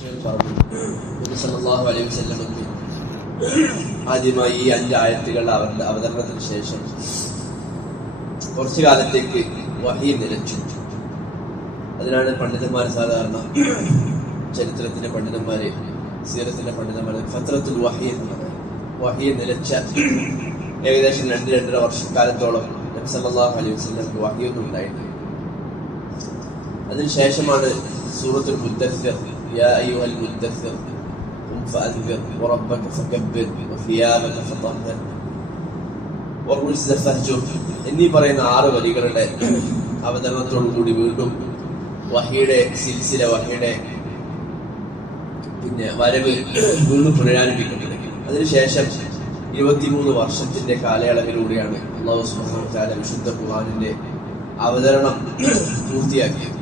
ചർച്ചകൾ പറഞ്ഞു. നബി സല്ലല്ലാഹു അലൈഹി വസല്ലമക്ക് ആദ്യമായി ഈ 5 ആയത്തുകളുടെ അവതരണത്തിന് ശേഷം കുറച്ചു കാലത്തേക്ക് വഹി നിലച്ചു. അതിനാണ് പണ്ഡിതന്മാർ സാധാരണ ചരിത്രത്തിന്റെ പണ്ഡിതന്മാര്, സീറത്തിന്റെ പണ്ഡിതന്മാര് ഫത്രത്തുൽ വഹി എന്ന് പറയുന്നത്. വഹി നിലച്ച ഏകദേശം 2-2.5 വർഷക്കാലത്തോളം നബി സല്ലല്ലാഹു അലൈഹി വസല്ലമക്ക് വഹിയൊന്നും ഉണ്ടായിട്ടില്ല. അതിനുശേഷമാണ് സൂറത്തുൽ മുദ്ദസ്സിർ, യാ അയ്യുഹൽ മുദ്ദസ്സിർ ഖും ഫഅൻദിർ വറബ്ബക ഫകബ്ബിർ വസിയാബക ഫതഹ്ഹിർ വറുജ്സ ഫഹ്ജുർ എന്നീ പറയുന്ന 6 വരികളുടെ അവതരണത്തോടുകൂടി വീണ്ടും വഹിയുടെ സിൽസില, വഹിയുടെ വരവ് വീണ്ടും പുനരാരംഭിക്കുന്നത്. അതിനുശേഷം 23 വർഷത്തിന്റെ കാലയളവിലൂടെയാണ് അല്ലാഹു സുബ്ഹാനഹു വ തആല വിശുദ്ധ ഖുർആനിന്റെ അവതരണം പൂർത്തിയാക്കിയത്.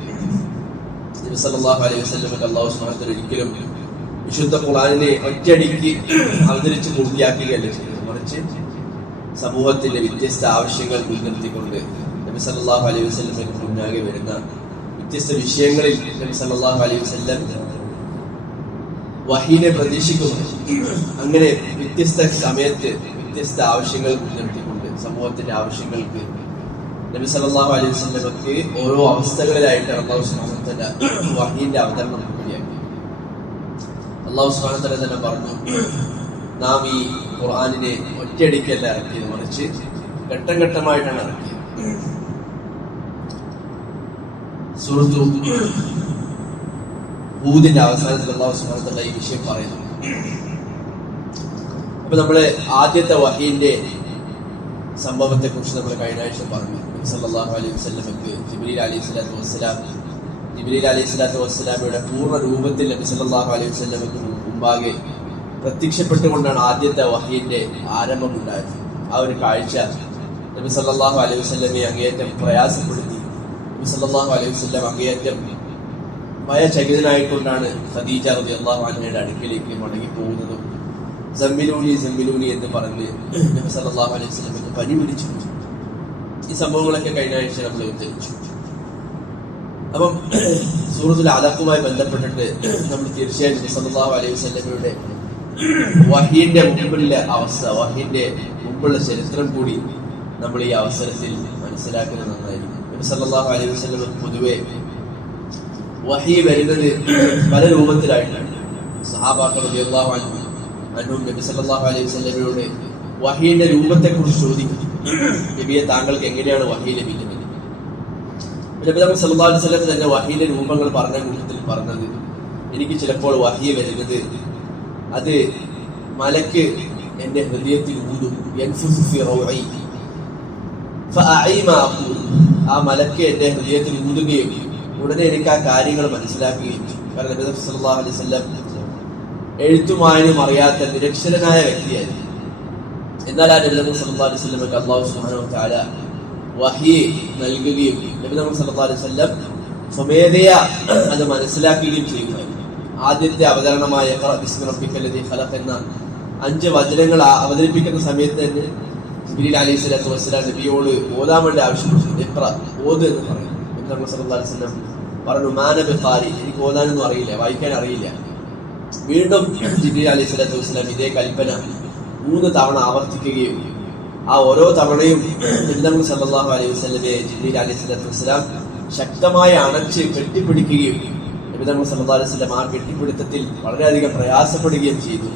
നബി സല്ലല്ലാഹു അലൈഹി വസല്ലമക്ക് അല്ലാഹു സുബ്ഹാനഹു വ തആല ഒരിക്കലും വിശുദ്ധ ഖുർആനിനെ ഒറ്റയടിക്ക് അവതരിച്ച് പൂർത്തിയാക്കുകയല്ല ചെയ്തത്. മറിച്ച് സമൂഹത്തിന്റെ വ്യത്യസ്ത ആവശ്യങ്ങൾ മുൻനിർത്തിക്കൊണ്ട് നബി സല്ലല്ലാഹു അലൈഹി വസല്ലമക്ക് മുന്നാകെ വരുന്ന വ്യത്യസ്ത വിഷയങ്ങളിൽ നബി സല്ലല്ലാഹു അലൈഹി വസല്ലം വഹീനെ പ്രതീക്ഷിക്കുന്നു. അങ്ങനെ വ്യത്യസ്ത സമയത്ത് വ്യത്യസ്ത ആവശ്യങ്ങൾ മുൻനിർത്തിക്കൊണ്ട് സമൂഹത്തിന്റെ ആവശ്യങ്ങൾക്ക് നബി സല്ലല്ലാഹു അലൈഹി വസല്ലമക്ക് ഓരോ അവസ്ഥകളിലായിട്ട് അല്ലാഹു സുബ്ഹാനഹു വ തആല വഹീന്റെ അവതരണം പൂർത്തിയാക്കി. അല്ലാഹു സുബ്ഹാനഹു വ തആല തന്നെ പറഞ്ഞു, നാം ഈ ഖുർആനിനെ ഒറ്റയടിക്കല്ല ഇറക്കിയത്, മറിച്ച് ഘട്ടം ഘട്ടമായിട്ടാണ് ഇറക്കിയത്. സൂറത്തു ഹൂദിന്റെ അവസാനത്തിൽ അല്ലാഹു സുബ്ഹാനഹു വ തആല ഈ വിഷയം പറയുന്നു. അപ്പൊ നമ്മള് ആദ്യത്തെ വഹീന്റെ സംഭവത്തെ കുറിച്ച് നമ്മൾ കഴിഞ്ഞ ആഴ്ച പറഞ്ഞു. നബി സല്ലല്ലാഹു അലൈഹി വസല്ലമക്ക് ജിബ്രീൽ അലൈഹിസ്സലാത്തു വസ്സലാമയുടെ പൂർണ്ണ രൂപത്തിൽ നബി സല്ലല്ലാഹു അലൈഹി വസല്ലമക്ക് മുമ്പാകെ പ്രത്യക്ഷപ്പെട്ടുകൊണ്ടാണ് ആദ്യത്തെ വഹീന്റെ ആരംഭം ഉണ്ടായത്. ആ ഒരു കാഴ്ച നബി സല്ലല്ലാഹു അലൈഹി വസല്ലമയെ അങ്ങേയറ്റം പ്രയാസപ്പെടുത്തി. നബി സല്ലല്ലാഹു അലൈഹി വസല്ലം അങ്ങേയറ്റം ഭയചകിതനായിക്കൊണ്ടാണ് ഖദീജ റളിയല്ലാഹു അൻഹയുടെ അടുക്കിലേക്ക് മടങ്ങി പോകുന്നതും സമ്മിലൂനി എന്ന് പറഞ്ഞ് നബി സല്ലല്ലാഹു അലൈഹി വസല്ലമക്ക് പനി പിടിച്ചു. ഈ സംഭവങ്ങളൊക്കെ കഴിഞ്ഞ ആഴ്ച നമ്മൾ ഉദ്ധരിച്ചു. അപ്പം സൂറത്തുൽ അലഖുമായി ബന്ധപ്പെട്ടിട്ട് നമ്മൾ തീർച്ചയായും നബി സല്ലല്ലാഹു അലൈഹി വസല്ലമയുടെ വഹീന്റെ മുമ്പുള്ള അവസ്ഥ, വഹീന്റെ മുമ്പുള്ള ചരിത്രം കൂടി നമ്മൾ ഈ അവസരത്തിൽ മനസ്സിലാക്കുന്നത് നന്നായിരിക്കും. നബി സല്ലല്ലാഹു അലൈഹി വസല്ലം പൊതുവെ വഹി വരുന്നത് പല രൂപത്തിലായിട്ടാണ്. സഹാബാക്കൾ റളിയല്ലാഹു അൻഹും നബി സല്ലല്ലാഹു അലൈഹി വസല്ലമയോട് വഹീന്റെ രൂപത്തെ കുറിച്ച് ചോദിക്കും. നബിയെ, താങ്കൾക്ക് എങ്ങനെയാണ് വഹി ലഭിക്കുന്നത്? നബി സല്ലല്ലാഹു അലൈഹി വസല്ലം തന്നെ വഹീന്റെ രൂപങ്ങൾ പറഞ്ഞ കൂട്ടത്തിൽ പറഞ്ഞത്, എനിക്ക് ചിലപ്പോൾ വഹി വരുന്നത് അത് മലക്ക് എന്റെ ഹൃദയത്തിൽ ഊതും, യൻഫുസു ഫീ റൗഇ ഫഅഇ മാ അഖൂൽ. ആ മലക്ക് എന്റെ ഹൃദയത്തിൽ ഊതുകയും ഉടനെ എനിക്ക് ആ കാര്യങ്ങൾ മനസ്സിലാക്കുകയും ചെയ്യും. കാരണം നബി സല്ലല്ലാഹു അലൈഹി വസല്ലം എഴുത്തും വായനയും അറിയാത്ത നിരക്ഷരനായ വ്യക്തിയായിരുന്നു. എന്നാൽ ആ നബി സല്ലല്ലാഹു അലൈഹി വസല്ലമക്ക് അല്ലാഹു സുബ്ഹാനഹു വ തആല വഹി നൽകുകയും നബി സല്ലല്ലാഹു അലൈഹി വസല്ലം സ്വമേധയാ അത് മനസ്സിലാക്കുകയും ചെയ്യുമായിരുന്നു. ആദ്യത്തെ അവതരണമായ ഇഖ്റ ബിസ്മി റബ്ബിക്കൽ ലദീ ഖലഖ് എന്ന 5 വചനങ്ങൾ അവതരിപ്പിക്കുന്ന സമയത്ത് തന്നെ ജിബ്രീൽ അലൈഹിസ്സലാത്തു വസ്സലാം നബിയോട് ഓതാൻ വേണ്ടി ആവശ്യപ്പെട്ടു. ഇഖ്റ, ഓത് എന്ന് പറയും. നബി സല്ലല്ലാഹു അലൈഹി വസല്ലം പറഞ്ഞു, മാന ബിഖാരി, എനിക്ക് ഓതാനൊന്നും അറിയില്ല, വായിക്കാൻ അറിയില്ല. വീണ്ടും ജിബ്രീൽ അലൈഹിസ്സലാത്തു വസ്സലാം ഇതേ കൽപ്പന 3 തവണ ആവർത്തിക്കുകയും ആ ഓരോ തവണയും നബി സല്ലല്ലാഹു അലൈഹി വസല്ലമയെ ജിബ്രീൽ അലൈഹിസ്സലാത്തു വസ്സലാം ശക്തമായി അണച്ച് കെട്ടിപ്പിടിക്കുകയും നബി സല്ലല്ലാഹു അലൈഹി വസല്ലം ആ കെട്ടിപ്പിടുത്തത്തിൽ വളരെയധികം പ്രയാസപ്പെടുകയും ചെയ്തു.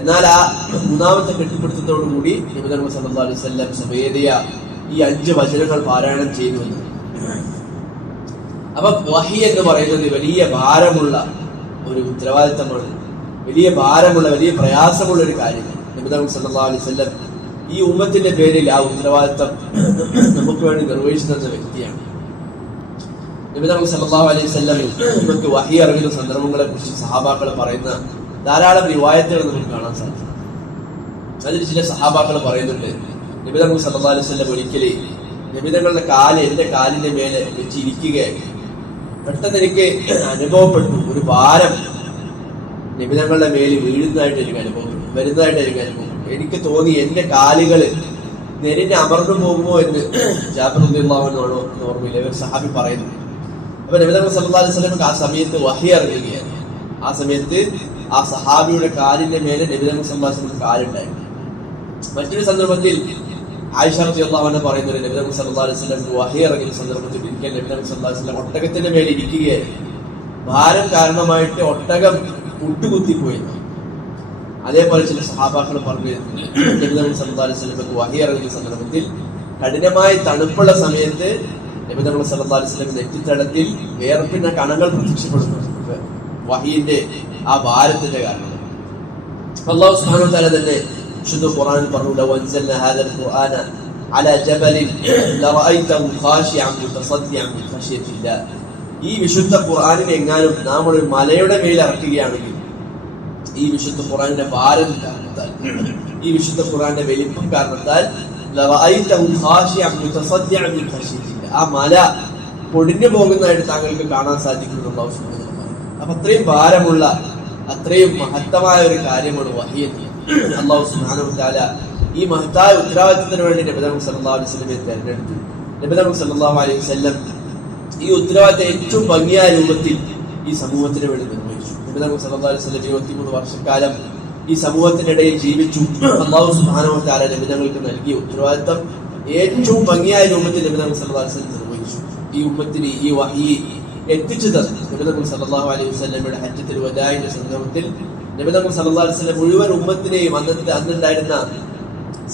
എന്നാൽ ആ 3ാമത്തെ കെട്ടിപ്പിടുത്തത്തോടുകൂടി നബി സല്ലല്ലാഹു അലൈഹി വസല്ലം സ്വമേധയാ ഈ 5 വചനങ്ങൾ പാരായണം ചെയ്തു. അപ്പൊ വഹി എന്ന് പറയുന്നത് വലിയ ഭാരമുള്ള ഒരു ഉത്തരവാദിത്തമാണ്, വലിയ ഭാരമുള്ള, വലിയ പ്രയാസമുള്ള ഒരു കാര്യമാണ്. നബി സല്ലല്ലാഹു അലൈഹി വസല്ലം ഈ ഉമ്മത്തിന്റെ പേരിൽ ആ ഉത്തരവാദിത്തം നമുക്ക് വേണ്ടി നിർവഹിച്ചു തന്ന വ്യക്തിയാണ്. നബി സല്ലല്ലാഹു അലൈഹി വസല്ലം നമുക്ക് വഹി അറിയുന്ന സന്ദർഭങ്ങളെ കുറിച്ച് സഹാബാക്കൾ പറയുന്ന ധാരാളം റിവായത്തുകൾ നമുക്ക് കാണാൻ സാധിക്കും. അതിൽ ചില സഹാബാക്കൾ പറയുന്നുണ്ട്, നബി സല്ലല്ലാഹു അലൈഹി വസല്ലം ഒരിക്കലേ നബിതങ്ങളുടെ കാല് എന്റെ കാലിന്റെ മേലെ വെച്ചിരിക്കുകയായി. പെട്ടെന്ന് എനിക്ക് അനുഭവപ്പെട്ടു, ഒരു ഭാരം നബിതങ്ങളുടെ മേലിൽ വരുന്നതായിട്ട് എനിക്ക് അനുഭവപ്പെട്ടു. എനിക്ക് തോന്നി എന്റെ കാലുകൾ നെരിഞ്ഞ് അമർന്നു പോകുമോ എന്ന് ജാബിർ റളിയല്ലാഹു അൻഹു ഓർമ്മയില്ല, ഒരു സഹാബി പറയുന്നു. അപ്പൊ നബി സല്ലല്ലാഹു അലൈഹി വസല്ലം ആ സമയത്ത് വഹി ഇറങ്ങുകയാണ്. ആ സമയത്ത് ആ സഹാബിയുടെ കാലിന്റെ മേലെ നബി തങ്ങൾ സല്ലല്ലാഹു അലൈഹി വസല്ലം കാലുണ്ടായിരുന്നു. മറ്റൊരു സന്ദർഭത്തിൽ ആയിഷ റളിയല്ലാഹു അൻഹ പറയുന്നത് നബി തങ്ങൾ സല്ലല്ലാഹു അലൈഹി വസല്ലം വഹി ഇറങ്ങിയ സന്ദർഭത്തിൽ ഒരിക്കൽ നബി തങ്ങൾ സല്ലല്ലാഹു അലൈഹി വസല്ലം ഒട്ടകത്തിന്റെ മേലെ ഇരിക്കുകയായിരുന്നു. ഭാരം കാരണമായിട്ട് ഒട്ടകം മുട്ടുകുത്തിപ്പോയി. അതേപോലെ ചില സഹാബാക്കൾ പറഞ്ഞു നബി തങ്ങൾ സല്ലല്ലാഹു അലൈഹി വസല്ലം വഹി ഇറങ്ങിയ സന്ദർഭത്തിൽ കഠിനമായ തണുപ്പുള്ള സമയത്ത് നബി തങ്ങൾ സല്ലല്ലാഹു അലൈഹി വസല്ലം നെറ്റിത്തടത്തിൽ വേർപ്പിന്റെ കണങ്ങൾ പ്രത്യക്ഷപ്പെടുന്നു വഹീന്റെ ആ ഭാരത്തിന്റെ കാരണം. അല്ലാഹു സുബ്ഹാനഹു വ തആല തന്നെ വിശുദ്ധ ഖുർആനിൽ പറഞ്ഞു ലൗ അൻസൽനാ ഹാദൽ ഖുർആന അലാ ജബലിൻ ലറഅയ്തഹു ഖാശിഅൻ മുതസദ്ദിഅൻ മിൻ ഖശ്യത്തില്ലാഹ്. ഈ വിശുദ്ധ ഖുർആനിനെ എങ്ങാനും നാം ഒരു മലയുടെ മേൽ ഇറക്കുകയാണെങ്കിൽ ഈ വിശുദ്ധ ഖുർആനിന്റെ ഭാരം കാരണത്താൽ ഈ വിശുദ്ധ ഖുർആനിന്റെ വലിപ്പം കാരണത്താൽ ലറഅയ്തഹു ഖാശിഅൻ മുതസദ്ദിഅൻ മിൻ ഖശ്യത്തില്ലാഹ്, ആ മല പൊടിഞ്ഞു പോകുന്നതായിട്ട് താങ്കൾക്ക് കാണാൻ സാധിക്കുന്നു അല്ലാഹു സുബ്ഹാനഹു വ തആല. അപ്പൊ അത്രയും ഭാരമുള്ള അത്രയും മഹത്തമായ ഒരു കാര്യമാണ് വഹി. അല്ലാഹു സുബ്ഹാനഹു വ തആല ഈ മഹത്തായ ഉത്തരവാദിത്തത്തിന് വേണ്ടി നബി തങ്ങൾ സല്ലല്ലാഹു അലൈഹി വസല്ലമയെ തിരഞ്ഞെടുത്തു. നബി തങ്ങൾ സല്ലല്ലാഹു അലൈഹി വസല്ലം ഈ ഉത്തരവാദിത്തം ഏറ്റവും ഭംഗിയായ രൂപത്തിൽ ഈ സമൂഹത്തിന് വേണ്ടി നിർവഹിച്ചു. നബി തങ്ങൾ സല്ലല്ലാഹു അലൈഹി വസല്ലം 23 വർഷക്കാലം ഈ സമൂഹത്തിനിടയിൽ ജീവിച്ചു. അല്ലാഹു സുബ്ഹാനഹു വ തആല നബി തങ്ങൾക്ക് നൽകിയ ഉത്തരവാദിത്തം ഏറ്റവും ഭംഗിയായ രൂപത്തിൽ നബി തങ്ങൾ സല്ലല്ലാഹു അലൈഹി വസല്ലം നിർവഹിച്ചു. ഈ ഉമ്മത്തിന് ഈ വഹി എത്തിച്ചു തന്നു. നബി തങ്ങൾ സല്ലല്ലാഹു അലൈഹി വസല്ലമയുടെ ഹജ്ജത്തുൽ വദാഇന്റെ സന്ദർഭത്തിൽ നബി തങ്ങൾ സല്ലല്ലാഹു അലൈഹി വസല്ലം മുഴുവൻ ഉമ്മത്തിനെയും അന്നുണ്ടായിരുന്ന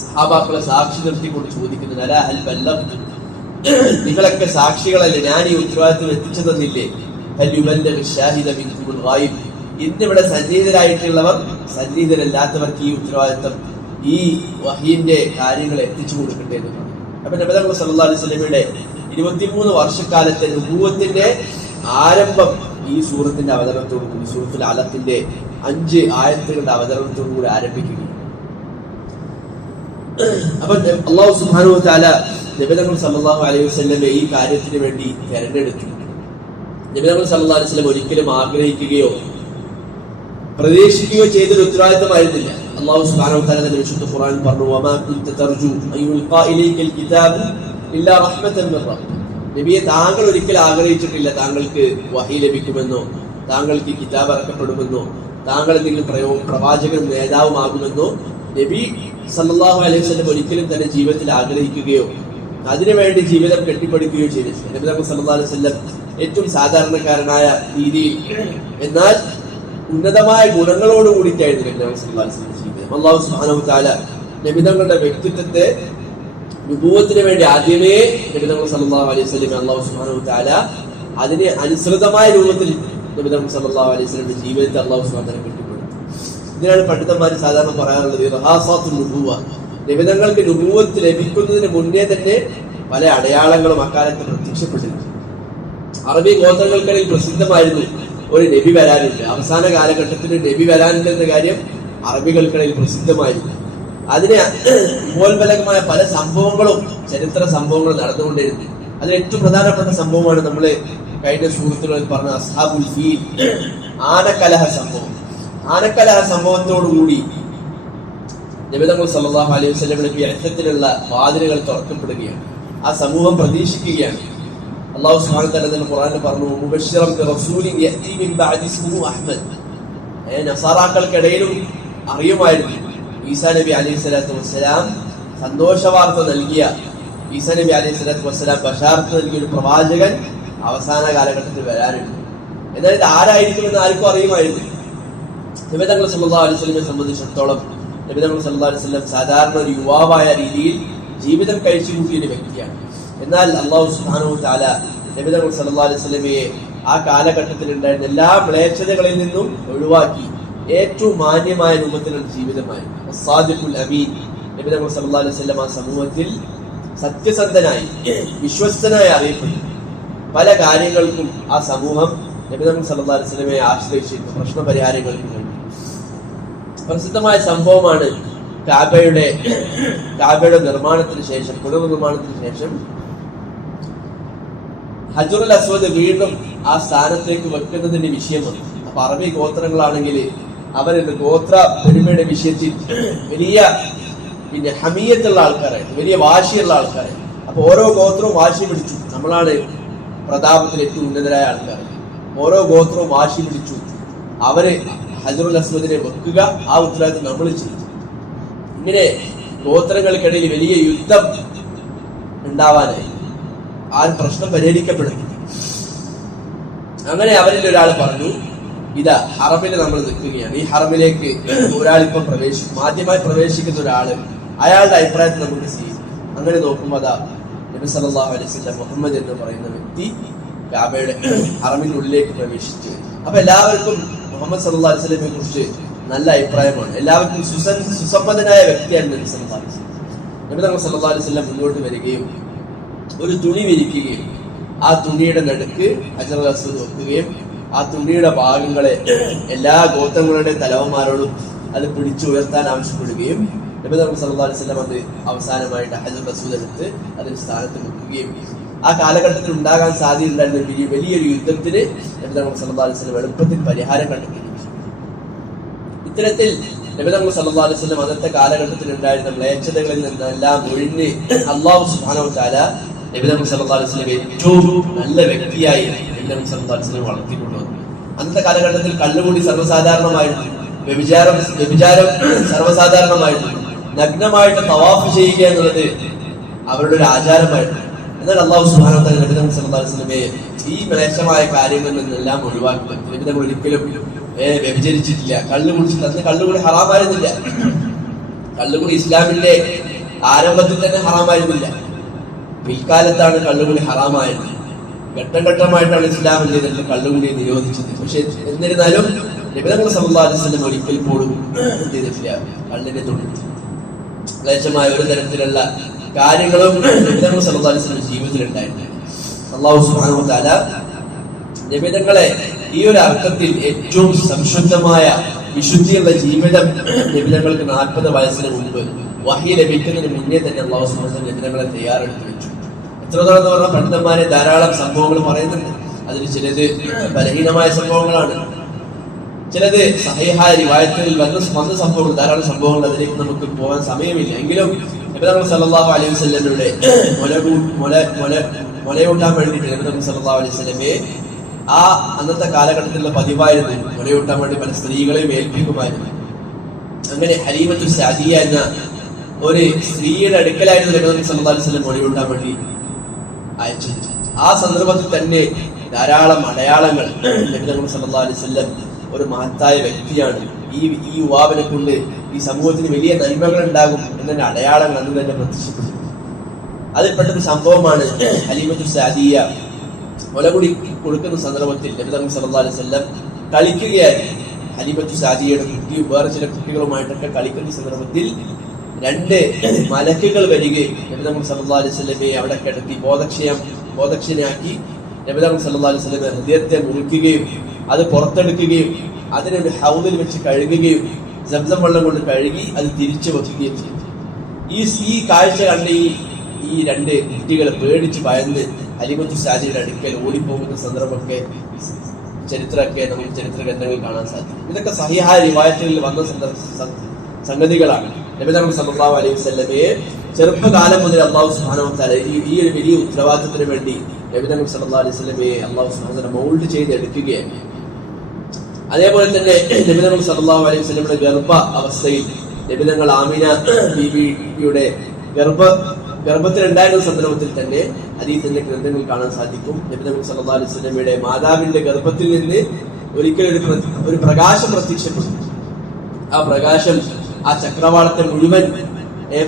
സഹാബാക്കളെ സാക്ഷി നിർത്തിക്കൊണ്ട് ചോദിക്കുന്നത് അലാ ഹൽ ബല്ലഗ്തു, നിങ്ങളൊക്കെ സാക്ഷികളല്ലേ, ഞാൻ ഈ ഉത്തരവാദിത്വം എത്തിച്ചു തന്നില്ലേ? ഹൽ യുബല്ലഗു ഷാഹിദ മിൻകുമുൽ ഗായിബ്, ഇന്നിവിടെ സന്നിഹിതരായിട്ടുള്ളവർ സന്നിഹിതരല്ലാത്തവർക്ക് ഈ ഉത്തരവാദിത്വം ഈ വഹീന്റെ കാര്യങ്ങൾ എത്തിച്ചു കൊടുക്കട്ടെ എന്ന് പറഞ്ഞു. അപ്പൊ നബി തങ്ങൾ സല്ലല്ലാഹു അലൈഹി വസല്ലമയുടെ 23 വർഷക്കാലത്തെ നുബുവത്തിന്റെ ആരംഭം ഈ സൂറത്തിന്റെ അവതരണത്തോടുകൂടി, സൂറത്തുൽ അലഖിന്റെ 5 ആയത്തുകളുടെ അവതരണത്തോടുകൂടി ആരംഭിക്കുകയാണ്. അപ്പൊ അല്ലാഹു സുബ്ഹാനഹു വ തആല നബി തങ്ങൾ സല്ലല്ലാഹു അലൈഹി വസല്ലമയെ ഈ കാര്യത്തിന് വേണ്ടി തിരഞ്ഞെടുത്തു. നബി തങ്ങൾ സല്ലല്ലാഹു അലൈഹി വസല്ലം ഒരിക്കലും ആഗ്രഹിക്കുകയോ പ്രതീക്ഷിക്കുകയോ ചെയ്തൊരു ഉത്തരവാദിത്തമായിരുന്നില്ല. അല്ലാഹു സുബ്ഹാനഹു വ തആല തന്നെ വിശുദ്ധ ഖുർആനിൽ പറഞ്ഞു വമാ കുൻത തർജു അയ്യുൽഖാ ഇലൈക്കൽ കിതാബു ഇല്ലാ റഹ്മതൻ മിർ റബ്ബിക്. നബിയെ താങ്കൾ ഒരിക്കൽ ആഗ്രഹിച്ചിട്ടില്ല താങ്കൾക്ക് വഹി ലഭിക്കുമെന്നോ താങ്കൾക്ക് കിതാബ് ഇറക്കപ്പെടുമെന്നോ താങ്കൾ എന്തെങ്കിലും പ്രവാചകൻ നേതാവുമാകുമെന്നോ നബി സല്ലല്ലാഹു അലൈഹി വസല്ലം ഒരിക്കലും തന്റെ ജീവിതത്തിൽ ആഗ്രഹിക്കുകയോ അതിനുവേണ്ടി ജീവിതം കെട്ടിപ്പടുക്കുകയോ ചെയ്തിട്ടില്ല. നബി തങ്ങൾ സല്ലല്ലാഹു അലൈഹി വസല്ലം ഏറ്റവും സാധാരണക്കാരനായ രീതിയിൽ എന്നാൽ ഉന്നതമായ ഗുണങ്ങളോട് കൂടിയിട്ടായിരുന്നു നബി തങ്ങൾ സല്ലല്ലാഹു അലൈഹി വസല്ലം ജീവിതം. അല്ലാഹു സുബ്ഹാനഹു വ തആല നബി തങ്ങളുടെ വ്യക്തിത്വത്തെ നുബുവത്തിന് വേണ്ടി ആദ്യമേ നബി തങ്ങൾ സല്ലല്ലാഹു അലൈഹി വസല്ലം അല്ലാഹു സുബ്ഹാനഹു വ തആല അതിന് അനുസൃതമായ രൂപത്തിൽ നബി തങ്ങൾ സല്ലല്ലാഹു അലൈഹി വസല്ലമയുടെ ജീവിതത്തെ അല്ലാഹു സുബ്ഹാനഹു വ തആല കെട്ടിപ്പടുത്തു. ഇതിനാണ് പണ്ഡിതന്മാർ സാധാരണ പറയാറുള്ളത് റഹാസാത്തുൻ നുബുവ, നബി തങ്ങൾക്ക് നുബുവത്ത് ലഭിക്കുന്നതിന് മുന്നേ തന്നെ പല അടയാളങ്ങളും അക്കാലത്ത് പ്രത്യക്ഷപ്പെട്ടിരുന്നു. അറബി ഗോത്രങ്ങൾക്കിടയിൽ പ്രസിദ്ധമായിരുന്നു ഒരു നബി വരാനില്ല, അവസാന കാലഘട്ടത്തിൽ നബി വരാനില്ല എന്ന കാര്യം അറബികൾക്കിടയിൽ പ്രസിദ്ധമായിരുന്നു. അതിന് ഉപോത്ബലകമായ പല സംഭവങ്ങളും ചരിത്ര സംഭവങ്ങളും നടന്നുകൊണ്ടിരുന്നു. അതിൽ ഏറ്റവും പ്രധാനപ്പെട്ട സംഭവമാണ് നമ്മൾ കഴിഞ്ഞ സുഹൃത്തുക്കളിൽ പറഞ്ഞ അസ്ഹാബുൽ ഫീൽ, ആനക്കലഹ സംഭവം. ആനക്കലഹ സംഭവത്തോടുകൂടി നബി തങ്ങൾ സല്ലല്ലാഹു അലൈഹി വസല്ലമയുടെ ബിഅസത്തിനുള്ള വാതിലുകൾ തുറക്കപ്പെടുകയാണ്. ആ സമൂഹം പ്രതീക്ഷിക്കുകയാണ്. അല്ലാഹു സുബ്ഹാനഹു വ തആല ഖുർആനിൽ പറഞ്ഞു മുബശ്ശിറൻ ബിറസൂലിൻ യഅതി മിൻ ബഅദി ഇസ്മുഹു അഹ്മദ്. നസാറാക്കൾക്കിടയിലും അറിയുമായിരുന്നു ഈസാ നബി അലൈഹി സ്വലാത്തു വസ്സലാം സന്തോഷ വാർത്ത നൽകിയ, ഈസാ നബി അലൈഹി സ്വലാത്തു വസ്സലാം ബശാറത്ത് നൽകിയ ഒരു പ്രവാചകൻ അവസാന കാലഘട്ടത്തിൽ വരാനുണ്ട്. എന്നാൽ ഇത് ആരായിരിക്കുമെന്ന് ആർക്കും അറിയുമായിരുന്നു. നബി തങ്ങൾ സല്ലല്ലാഹു അലൈഹി വസല്ലമയെ സംബന്ധിച്ചിടത്തോളം നബി തങ്ങൾ സല്ലല്ലാഹു അലൈഹി വസല്ലം സാധാരണ ഒരു യുവാവായ രീതിയിൽ ജീവിതം കഴിച്ചു കൂട്ടിയ ഒരു വ്യക്തിയാണ്. എന്നാൽ അല്ലാഹു സുബ്ഹാനഹു വ തആല നബി തങ്ങൾ സല്ലല്ലാഹു അലൈഹി വസല്ലമയെ ആ കാലഘട്ടത്തിൽ ഉണ്ടായിരുന്ന എല്ലാ മ്ലേച്ഛതകളിൽ നിന്നും ഒഴിവാക്കി ഏറ്റവും മാന്യമായ രൂപത്തിലുള്ള ജീവിതമായിരുന്നു. അസ്സാദിഖുൽ അമീൻ നബി തങ്ങൾ സല്ലല്ലാഹു അലൈഹി വസല്ലം ആ സമൂഹത്തിൽ സത്യസന്ധനായി വിശ്വസ്തനായി അറിയപ്പെട്ടു. പല കാര്യങ്ങൾക്കും ആ സമൂഹം നബി തങ്ങൾ സല്ലല്ലാഹു അലൈഹി വസല്ലമയെ ആശ്രയിച്ചിരുന്നു, പ്രശ്ന പരിഹാരങ്ങൾക്ക് വേണ്ടി. പ്രസിദ്ധമായ സംഭവമാണ് കാബയുടെ നിർമ്മാണത്തിന് ശേഷം, പുനർനിർമ്മാണത്തിന് ശേഷം ഹജറുൽ അസ്വദ് വീണ്ടും ആ സ്ഥാനത്തേക്ക് വെക്കുന്നതിന്റെ വിഷയം വന്നു. അപ്പൊ അറബി ഗോത്രങ്ങളാണെങ്കിൽ അവരുടെ ഗോത്ര പെരുമയുടെ വിഷയത്തിൽ വലിയ ഹമിയത്തുള്ള ആൾക്കാരായിരുന്നു, വലിയ വാശിയുള്ള ആൾക്കാരായിരുന്നു. അപ്പൊ ഓരോ ഗോത്രവും വാശി പിടിച്ചു, നമ്മളാണ് പ്രതാപത്തിൽ ഏറ്റവും ഉന്നതരായ ആൾക്കാർ. ഓരോ ഗോത്രവും വാശി പിടിച്ചു അവര് ഹജറുൽ അസ്വദിനെ വെക്കുക, ആ ഉത്തരവാദിത്വം നമ്മൾ ചെയ്യും. ഇങ്ങനെ ഗോത്രങ്ങൾക്കിടയിൽ വലിയ യുദ്ധം ഉണ്ടാവാനായി ആ പ്രശ്നം പരിഹരിക്കപ്പെടുന്നു. അങ്ങനെ അവരിൽ ഒരാൾ പറഞ്ഞു, ഇതാ ഹറമിൽ നമ്മൾ നിൽക്കുകയാണ്, ഈ ഹറമിലേക്ക് ഒരാളിപ്പം ആദ്യമായി പ്രവേശിക്കുന്ന ഒരാള്, അയാളുടെ അഭിപ്രായത്തിൽ നമുക്ക് ചെയ്യും. അങ്ങനെ നോക്കുമ്പോൾ അതാ നബി സല്ലല്ലാഹു അലൈഹി വസല്ലം മുഹമ്മദ് എന്ന് പറയുന്ന വ്യക്തി കാബയുടെ ഹറമിന്റെ ഉള്ളിലേക്ക് പ്രവേശിച്ചു. അപ്പൊ എല്ലാവർക്കും മുഹമ്മദ് സല്ലല്ലാഹു അലൈഹി വസല്ലമയെ കുറിച്ച് നല്ല അഭിപ്രായമാണ്. എല്ലാവർക്കും സുസമ്മതനായ വ്യക്തിയാണ് നബി സല്ലല്ലാഹു അലൈഹി വസല്ലം. നബി സല്ലല്ലാഹു അലൈഹി വസല്ലം മുന്നോട്ട് വരികയും ഒരു തുണി വിരിക്കുകയും ആ തുണിയുടെ നടുക്ക് ഹജറുൽ അസ്വദ് വെക്കുകയും ആ തുണിയുടെ ഭാഗങ്ങളെ എല്ലാ ഗോത്രങ്ങളുടെ തലവന്മാരോടും അത് പിടിച്ചുയർത്താൻ ആവശ്യപ്പെടുകയും നബി സല്ലല്ലാഹു അലൈഹി വസല്ലം അത് അവസാനമായിട്ട് ഹജറുൽ അസ്വദ് എടുത്ത് അതിന് സ്ഥാനത്ത് വെക്കുകയും ആ കാലഘട്ടത്തിൽ ഉണ്ടാകാൻ സാധ്യതയുണ്ടായിരുന്ന വലിയൊരു യുദ്ധത്തിന് നബി സല്ലല്ലാഹു അലൈഹി വസല്ലം എളുപ്പത്തിൽ പരിഹാരം കണ്ടെത്തുകയും. ഇത്തരത്തിൽ നബി സല്ലല്ലാഹു അലൈഹി വസല്ലം അന്നത്തെ കാലഘട്ടത്തിൽ ഉണ്ടായിരുന്ന മ്ലേച്ഛതകളിൽ നിന്നെല്ലാം ഒഴിഞ്ഞ് അല്ലാഹു സുബ്ഹാനഹു വ തആല നബി സല്ലല്ലാഹു അലൈഹി വസല്ലം ഏറ്റവും നല്ല വ്യക്തിയായി നബി സല്ലല്ലാഹു അലൈഹി വസല്ലം വളർത്തിക്കൊണ്ടുവന്നു. അന്നത്തെ കാലഘട്ടത്തിൽ കള്ളുകൂടി സർവ്വസാധാരണമായിരുന്നു, വ്യഭിചാരം സർവ്വസാധാരണമായിരുന്നു, നഗ്നമായിട്ട് തവാഫ് ചെയ്യുക എന്നുള്ളത് അവരുടെ ഒരു ആചാരമായിരുന്നു. എന്നാൽ അല്ലാഹു സുബ്ഹാനഹു വ തആല നബി സല്ലല്ലാഹു അലൈഹി വസല്ലമയെ ഈ മ്ലേച്ഛമായ കാര്യങ്ങളിൽ നിന്നെല്ലാം ഒഴിവാക്കി. നബി തങ്ങൾ ഒരിക്കലും വ്യഭിചരിച്ചിട്ടില്ല, കള്ളു കുടിച്ചിട്ട്. അന്ന് കള്ളുകൂടി ഹറാമായിരുന്നില്ല. കള്ളുകൂടി ഇസ്ലാമിന്റെ ആരംഭത്തിൽ തന്നെ ഹറാമായിരുന്നില്ല. പിൽക്കാലത്താണ് കള്ളുകൂടി ഹറാമായത്. ഘട്ടം ഘട്ടമായിട്ടാണ് ഇസ്ലാം ചെയ്തിട്ട് കള്ളുകൂടി നിരോധിച്ചത്. പക്ഷെ എന്നിരുന്നാലും നബി സല്ലല്ലാഹു അലൈഹി വസല്ലം ഒരിക്കൽ പോലും ചെയ്തിട്ടില്ല കള്ളിനെ തൊട്ടിട്ട്. മ്ലേച്ഛമായ ഒരു തരത്തിലുള്ള കാര്യങ്ങളും നബി സല്ലല്ലാഹു അലൈഹി വസല്ലം ജീവിതത്തിലുണ്ടായിരുന്നു. അല്ലാഹു സുബ്ഹാനഹു വ തആല നബി തങ്ങളെ ഈ ഒരു അർത്ഥത്തിൽ ഏറ്റവും സംശുദ്ധമായ വിശുദ്ധിയുള്ള ജീവിതം നബി തങ്ങൾക്ക് 40 വയസ്സിന് മുമ്പ് വഹി ലഭിക്കുന്നതിന് മുന്നേ തന്നെ അല്ലാഹു സുബ്ഹാനഹു വ തആല നബി തങ്ങളെ തയ്യാറെടുത്ത് വെച്ചു. എത്രത്തോളം പറഞ്ഞ പണ്ഡിതന്മാരെ ധാരാളം സംഭവങ്ങൾ പറയുന്നുണ്ട്. അതിൽ ചിലത് ബലഹീനമായ സംഭവങ്ങളാണ്, ചിലത് സഹീഹായ റിവായത്തുകളിൽ വന്ന സംഭവങ്ങൾ, ധാരാളം സംഭവങ്ങൾ. അതിലേക്ക് നമുക്ക് പോകാൻ സമയമില്ല. എങ്കിലും നബി തങ്ങൾ സല്ലല്ലാഹു അലൈഹി വസല്ലമയുടെ മുലയൂട്ടാൻ വേണ്ടിയിട്ട് നബി തങ്ങൾ സല്ലല്ലാഹു അലൈഹി വസല്ലമയെ ആ അന്നത്തെ കാലഘട്ടത്തിലുള്ള പതിവായിരുന്നു മുലയൂട്ടാൻ വേണ്ടി പല സ്ത്രീകളെയും ഏൽപ്പിക്കുമായിരുന്നു. അങ്ങനെ ഹലീമത്തുൽ സഅദിയ എന്ന ഒരു സ്ത്രീയുടെ അടുക്കലായിരുന്നു നബി തങ്ങൾ സല്ലല്ലാഹു അലൈഹി വസല്ലം മുലയൂട്ടാൻ വേണ്ടി അയച്ചത്. ആ സന്ദർഭത്തിൽ തന്നെ ധാരാളം അടയാളങ്ങൾ നബി തങ്ങൾ സല്ലല്ലാഹു അലൈഹി വസല്ലം ഒരു മഹത്തായ വ്യക്തിയാണ്, ഈ യുവാവിനെ കൊണ്ട് ഈ സമൂഹത്തിന് വലിയ നന്മകൾ ഉണ്ടാകും എന്നതിന്റെ അടയാളങ്ങൾ അന്ന് തന്നെ പ്രത്യക്ഷപ്പെട്ടു. അതിൽപ്പെട്ടൊരു സംഭവമാണ് ഹലീമത്തുൽ സഅദിയ മുലകുടി കൊടുക്കുന്ന സന്ദർഭത്തിൽ നബി തങ്ങൾ സല്ലല്ലാഹു അലൈഹി വസല്ലം കളിക്കുകയായിരുന്നു. ഹലീമത്തുൽ സഅദിയയുടെ കുട്ടിയും വേറെ ചില കുട്ടികളുമായിട്ടൊക്കെ കളിക്കുന്ന സന്ദർഭത്തിൽ 2 മലക്കുകൾ വരികയും നബി തങ്ങൾ സല്ലല്ലാഹു അലൈഹി വസല്ലമയെ അവിടെ കിടത്തി ബോധക്ഷനാക്കി നബി തങ്ങൾ സല്ലല്ലാഹു അലൈഹി വസല്ലമയുടെ ഹൃദയത്തെ മുറിക്കുകയും അത് പുറത്തെടുക്കുകയും അതിനൊരു ഹൗദിൽ വെച്ച് കഴുകുകയും സംസം വെള്ളം കൊണ്ട് കഴുകി അത് തിരിച്ചു വെക്കുകയും ചെയ്തു. ഈ കാഴ്ച കണ്ട് ഈ 2 കുട്ടികൾ പേടിച്ച് ഭയന്ന് ഹലീമത്തുൽ സഅദിയുടെ അടുക്കൽ ഓടിപ്പോകുന്ന സന്ദർഭമൊക്കെ ചരിത്ര ഗ്രന്ഥങ്ങളിൽ കാണാൻ സാധിക്കും. ഇതൊക്കെ സഹീഹായ റിവായത്തുകളിൽ വന്ന സംഗതികളാണ്. നബി തങ്ങൾ സല്ലല്ലാഹു അലൈഹി വസല്ലമയെ ചെറുപ്പകാലം മുതൽ അല്ലാഹു സുബ്ഹാനഹു വ തആല ഈ ഒരു വലിയ ഉത്തരവാദിത്തത്തിന് വേണ്ടി നബി തങ്ങൾ സല്ലല്ലാഹു അലൈഹി വസല്ലമയെ അല്ലാഹു സുബ്ഹാനഹു വ തആല മൗൾഡ് ചെയ്ത് എടുക്കുകയാണ്. അതേപോലെ തന്നെ നബി തങ്ങൾ സല്ലല്ലാഹു അലൈഹി വസല്ലമയുടെ ഗർഭ അവസ്ഥയിൽ നബി തങ്ങൾ ആമിന ബീവിയുടെ ഗർഭത്തിലുണ്ടായിരുന്ന സന്ദർഭത്തിൽ തന്നെ ഹദീസിന്റെ ഗ്രന്ഥങ്ങൾ കാണാൻ സാധിക്കും. നബി തങ്ങൾ സല്ലല്ലാഹു അലൈഹി വസല്ലമയുടെ മാതാവിന്റെ ഗർഭത്തിൽ നിന്ന് ഒരിക്കൽ ഒരു പ്രകാശം പ്രത്യക്ഷപ്പെട്ടു. ആ പ്രകാശം ആ ചക്രവാളത്തെ മുഴുവൻ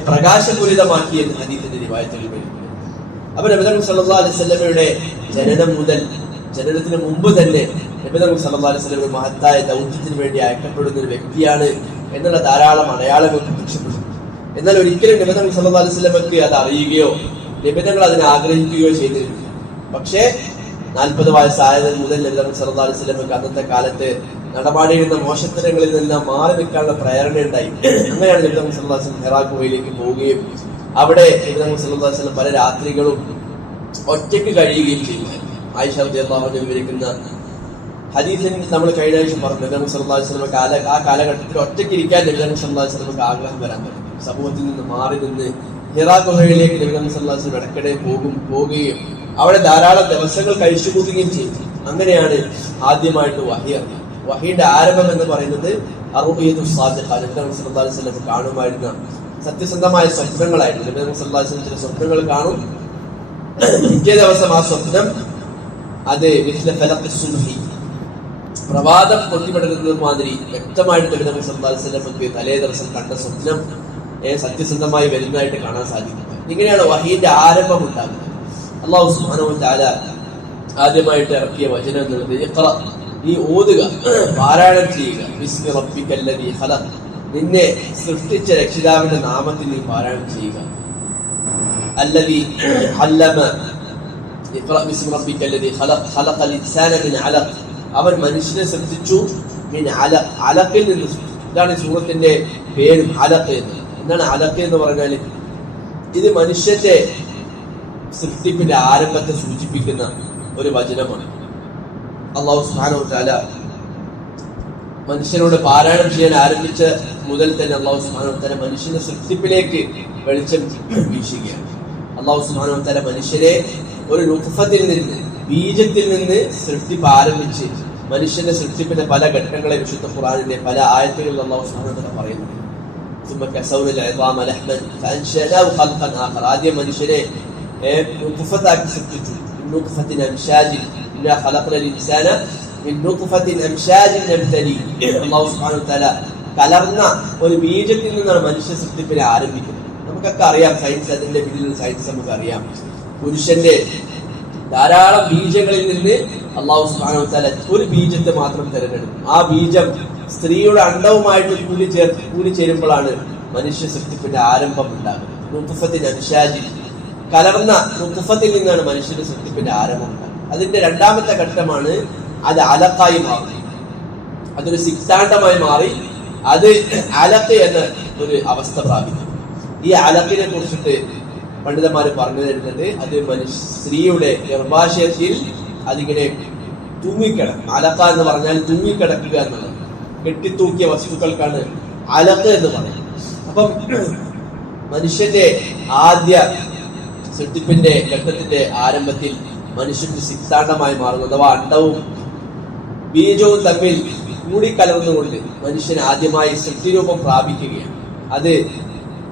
പ്രകാശപൂരിതമാക്കിയെന്ന് ഹദീസിന്റെ റിവായത്തുകൾ വരുന്നു. അപ്പൊ നബി തങ്ങൾ സല്ലല്ലാഹു അലൈഹി വസല്ലമയുടെ ജനനത്തിന് മുമ്പ് തന്നെ നബി തങ്ങൾ സല്ലല്ലാഹു അലൈഹി വസല്ലം മഹത്തായ ദൗത്യത്തിന് വേണ്ടി അയക്കപ്പെടുന്ന ഒരു വ്യക്തിയാണ് എന്നുള്ള ധാരാളം അടയാളങ്ങൾ പ്രത്യക്ഷപ്പെട്ടു. എന്നാൽ ഒരിക്കലും നബി തങ്ങൾ സല്ലല്ലാഹു അലൈഹി വസല്ലമക്ക് അത് അറിയുകയോ നബി തങ്ങൾ അതിനെ ആഗ്രഹിക്കുകയോ ചെയ്തിരുന്നു. പക്ഷേ 40 വയസ്സായത് മുതൽ നബി തങ്ങൾ സല്ലല്ലാഹു അലൈഹി വസല്ലമക്ക് അന്നത്തെ കാലത്ത് നടപാടിയിരുന്ന മോശത്തരങ്ങളിൽ നിന്നെല്ലാം മാറി നിൽക്കാനുള്ള പ്രേരണയുണ്ടായി. അങ്ങനെയാണ് നബി തങ്ങൾ സല്ലല്ലാഹു അലൈഹി വസല്ലം ഹിറാ ഗുഹയിലേക്ക് പോവുകയും അവിടെ നബി തങ്ങൾ സല്ലല്ലാഹു അലൈഹി വസല്ലം പല രാത്രികളും ഒറ്റയ്ക്ക് കഴിയുകയും ചെയ്യുമായിരുന്നു. ആയിഷ റളിയല്ലാഹു അൻഹ വിവരിക്കുന്ന ഹദീസിൽ നമ്മൾ കഴിഞ്ഞ ആഴ്ച പറഞ്ഞു, നബി തങ്ങൾ സല്ലല്ലാഹു അലൈഹി വസല്ലം ആ കാലഘട്ടത്തിൽ ഒറ്റയ്ക്ക് ഇരിക്കാൻ നബി തങ്ങൾ സല്ലല്ലാഹു അലൈഹി വസല്ലമക്ക് ആഗ്രഹം വരാൻ തുടങ്ങി. സമൂഹത്തിൽ നിന്ന് മാറി നിന്ന് ഹിറാ ഗുഹയിലേക്ക് നബി തങ്ങൾ സല്ലല്ലാഹു അലൈഹി വസല്ലം ഇടയ്ക്കിടെ പോവുകയും അവിടെ ധാരാളം ദിവസങ്ങൾ കഴിച്ചുകൂട്ടുകയും ചെയ്തു. അങ്ങനെയാണ് ആദ്യമായിട്ട് വഹി അറിഞ്ഞത്. വഹീന്റെ ആരംഭം എന്ന് പറയുന്നത് അറുബിയത്തു സാദിഖ, നബി സല്ലല്ലാഹു അലൈഹി വസല്ലം കാണുമായിരുന്ന സത്യസന്ധമായ സ്വപ്നങ്ങളായിരുന്നു. നബി സല്ലല്ലാഹു അലൈഹി വസല്ലം ചില സ്വപ്നങ്ങൾ കാണും. പിറ്റേ ദിവസം ആ സ്വപ്നം അത് പ്രഭാതം കൊത്തിപ്പെടുന്നത് മാതിരി വ്യക്തമായിട്ട് നബി സല്ലല്ലാഹു അലൈഹി വസല്ലം തലേ ദിവസം കണ്ട സ്വപ്നം സത്യസന്ധമായി വരുന്നതായിട്ട് കാണാൻ സാധിക്കുന്നത്. ഇങ്ങനെയാണ് വഹീന്റെ ആരംഭം ഉണ്ടാകുന്നത്. അല്ലാഹു സുബ്ഹാനഹു വ തആല ആദ്യമായിട്ട് ഇറക്കിയ വചനം എന്നുള്ളത് ഇഖ്റ, നീ ഓതുക, പാരായണം ചെയ്യുക. ബിസ്മി റബ്ബിക്കല്ലദീ ഖലഖ്, നിന്നെ സൃഷ്ടിച്ച രക്ഷിതാവിന്റെ നാമത്തിൽ നീ പാരായണം ചെയ്യുക. അല്ലദീ അല്ലമ, ഇഖ്റ ബിസ്മി റബ്ബിക്കല്ലദീ ഖലഖ്, ഖലഖൽ ഇൻസാന മിൻ അലഖ്, അവൻ മനുഷ്യനെ സൃഷ്ടിച്ചു മിൻ അലഖ്, അലഖിൽ നിന്ന് സൃഷ്ടിച്ചു. ഇതാണ് സൂറത്തിന്റെ പേരും അലഖ് എന്ന്. എന്താണ് അലഖ് എന്ന് പറഞ്ഞാൽ? ഇത് മനുഷ്യന്റെ സൃഷ്ടിപ്പിന്റെ ആരംഭത്തെ സൂചിപ്പിക്കുന്ന ഒരു വചനമാണ്. അല്ലാഹു സുബ്ഹാനഹു വ തആല മനുഷ്യനോട് പാരായണം ചെയ്യാൻ ആരംഭിച്ച മുതൽ തന്നെ അല്ലാഹു സുബ്ഹാനഹു വ തആല മനുഷ്യന്റെ സൃഷ്ടിപ്പിലേക്ക് വെളിച്ചം വീശുകയാണ്. അല്ലാഹു സുബ്ഹാനഹു വ തആല മനുഷ്യരെ ഒരു നുത്ഫത്തിൽ നിന്ന്, ബീജത്തിൽ നിന്ന് സൃഷ്ടിപ്പ് ആരംഭിച്ച് മനുഷ്യന്റെ സൃഷ്ടിപ്പിന്റെ പല ഘട്ടങ്ങളെ വിശുദ്ധ ഖുർആനിലെ പല ആയത്തുകളിൽ അല്ലാഹു സുബ്ഹാനഹു വ തആല പറയുന്നു. ആദ്യം മനുഷ്യനെ നുത്ഫത്താക്കി സൃഷ്ടിച്ചു. കലർന്ന ഒരു ബീജത്തിൽ നിന്നാണ് മനുഷ്യ സൃഷ്ടിപ്പിനെ ആരംഭിക്കുന്നത്. നമുക്കൊക്കെ അറിയാം, സയൻസ്, അതിന്റെ പിന്നിലുള്ള സയൻസ് നമുക്ക് അറിയാം. പുരുഷന്റെ ധാരാളം ബീജങ്ങളിൽ നിന്ന് അല്ലാഹു സുബ്ഹാനഹു വ തആല ഒരു ബീജത്തെ മാത്രം തിരഞ്ഞെടുക്കും. ആ ബീജം സ്ത്രീയുടെ അണ്ഡവുമായിട്ട് കൂടിച്ചേരുമ്പോഴാണ് മനുഷ്യ സൃഷ്ടിപ്പിന്റെ ആരംഭം ഉണ്ടാകുന്നത്. കലർന്ന നുത്ഫത്തിൽ നിന്നാണ് മനുഷ്യന്റെ സൃഷ്ടിപ്പിന്റെ ആരംഭം ഉണ്ടാകുന്നത്. അതിന്റെ രണ്ടാമത്തെ ഘട്ടമാണ് അത് അലക്കായി മാറി, അതൊരു സിക്താണ്ഡമായി മാറി, അത് അലക്ക് എന്ന ഒരു അവസ്ഥ പ്രാപിക്കും. ഈ അലക്കിനെ കുറിച്ചിട്ട് പണ്ഡിതന്മാര് പറഞ്ഞു തരുന്നത്, അത് സ്ത്രീയുടെ ഗർഭാശയത്തിൽ അതിങ്ങനെ തൂങ്ങിക്കിടക്കും. അലക്ക എന്ന് പറഞ്ഞാൽ തൂങ്ങിക്കിടക്കുക എന്നുള്ളത്. കെട്ടിത്തൂക്കിയ വസ്തുക്കൾക്കാണ് അലക്ക് എന്ന് പറയുന്നത്. അപ്പം മനുഷ്യന്റെ ആദ്യ സൃഷ്ടിപ്പിന്റെ ഘട്ടത്തിന്റെ ആരംഭത്തിൽ മനുഷ്യന്റെ സിക്താണ്ഡമായി മാറുന്നു, അഥവാ അണ്ഡവും ബീജവും തമ്മിൽ കൂടിക്കലർന്നുകൊണ്ട് മനുഷ്യൻ ആദ്യമായി സൃഷ്ടിരൂപം പ്രാപിക്കുകയാണ്. അത്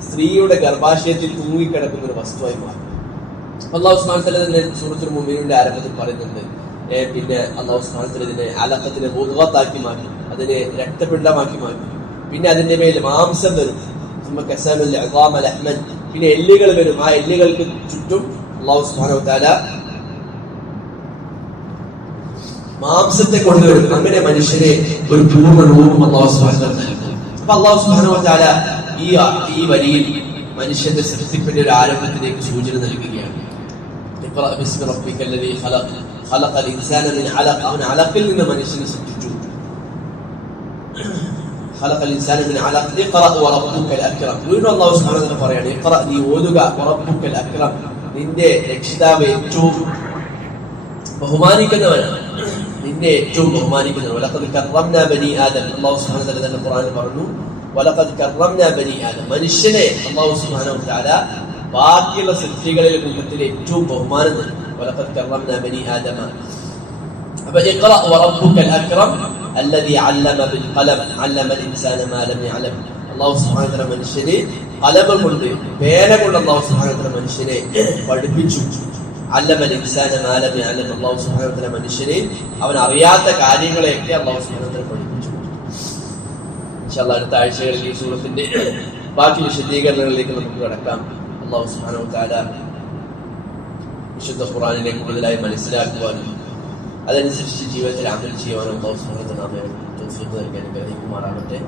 സ്ത്രീയുടെ ഗർഭാശയത്തിൽ തൂങ്ങിക്കിടക്കുന്ന ഒരു വസ്തുവായി മാറും. അല്ലാഹു സുബ്ഹാനഹു വ തആല തന്നെ സൂറത്തുൽ മുഅ്മിനൂനിന്റെ ആരംഭത്തിൽ പറയുന്നുണ്ട്, പിന്നെ അല്ലാഹു സുബ്ഹാനഹു വ തആല ഇതിനെ അലഖത്തിനെ മുദ്ഗത്താക്കി മാറ്റി, അതിനെ രക്തപിണ്ഡമാക്കി മാറ്റി. പിന്നെ അതിന്റെ മേൽ മാംസം വരും, പിന്നെ എല്ലുകൾ വരും. ആ എല്ലുകൾക്ക് ചുറ്റും അല്ലാഹു സുബ്ഹാനഹു വ തആല മാംസത്തെ കൊണ്ടുവരും. അങ്ങനെ മനുഷ്യനെ ഒരു പൂർണ്ണ രൂപം അല്ലാഹു സുബ്ഹാനഹു വ തആല നൽകും. അപ്പൊ അല്ലാഹു സുബ്ഹാനഹു വ തആല ഈ വരിയിൽ മനുഷ്യന്റെ സൃഷ്ടിപ്പിന്റെ ഒരു ആരംഭത്തിലേക്ക് സൂചന നൽകുകയാണ്. അവൻ അലക്കിൽ നിന്ന് മനുഷ്യനെ സൃഷ്ടിച്ചു. വീണ്ടും അല്ലാഹു സുബ്ഹാനഹു വ തആല പറയാണ്, ഇഖ്റ, നീ ഓതുക, വറബ്ബുക്കൽ അക്രം, നിന്റെ രക്ഷിതാവ് ഏറ്റവും ബഹുമാനിക്കുന്നവനാണ്, നിന്നെ ഏറ്റവും ബഹുമാനിക്കുന്നവൻ. വലഖദ് കറംനാ ബനി ആദം, അല്ലാഹു സുബ്ഹാനഹു വ തആല തന്നെ ഖുർആനിൽ പറഞ്ഞു, വലഖദ് കറംനാ ബനി ആദം, മനുഷ്യനെ അല്ലാഹു സുബ്ഹാനഹു വ തആല ബാക്കിയുള്ള സൃഷ്ടികളിലെ കൂട്ടത്തിൽ ഏറ്റവും ബഹുമാനം നൽകി. വലഖദ് കറംനാ ബനി ആദമ. അപ്പോൾ ഇഖ്റ വറബ്ബുക്കൽ അക്രം അല്ലദീ അല്ലമ ബിൽ ഖലം അല്ലമൽ ഇൻസാന മാ ലം യഅലം. അല്ലാഹു സുബ്ഹാനഹു വ തആല മനുഷ്യനെ ഖലം കൊണ്ട്, പേന കൊണ്ട് അല്ലാഹു സുബ്ഹാനഹു വ തആല മനുഷ്യനെ പഠിപ്പിച്ചു. അല്ലമൽ ഇൻസാന മാ ലം യഅലം, അല്ലാഹു സുബ്ഹാനഹു വ തആല മനുഷ്യനെ അവൻ അറിയാത്ത കാര്യങ്ങളെയൊക്കെ അല്ലാഹു സുബ്ഹാനഹു വ തആല പഠിപ്പിച്ചു. ഇൻഷാ അല്ലാഹ് അടുത്ത ആഴ്ചകളിൽ ഈ സൂറത്തിന്റെ ബാക്കി വിശദീകരണങ്ങളിലേക്ക് നമുക്ക് കടക്കാം. അല്ലാഹു സുബ്ഹാനഹു വ തആല വിശുദ്ധ ഖുർആനിനെ കൂടുതലായി മനസ്സിലാക്കുവാനും അതനുസരിച്ച് ജീവിതത്തിൽ അമൽ ചെയ്യുവാനും അല്ലാഹു സുബ്ഹാനഹു വ തആല തൗഫീഖ് നൽകി അനുഗ്രഹിക്കുമാറാകട്ടെ.